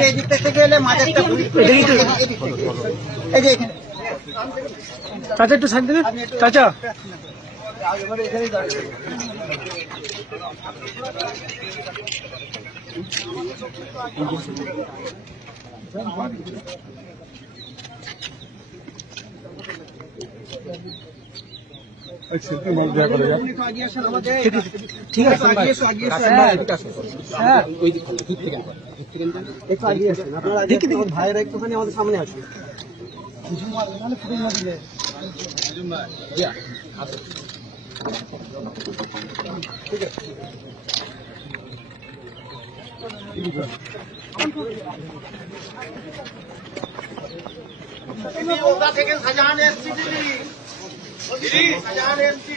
এদিক থেকে গেলে মাঝেরটা এই যে এখানে চাচা একটু সাইড দেবে চাচা। ঠিক আছে ভাইয়েরা একটুখানি আমাদের সামনে আসবে। কোথা থেকে শাহজাহান এসছি দিদি শাহজাহান এসছি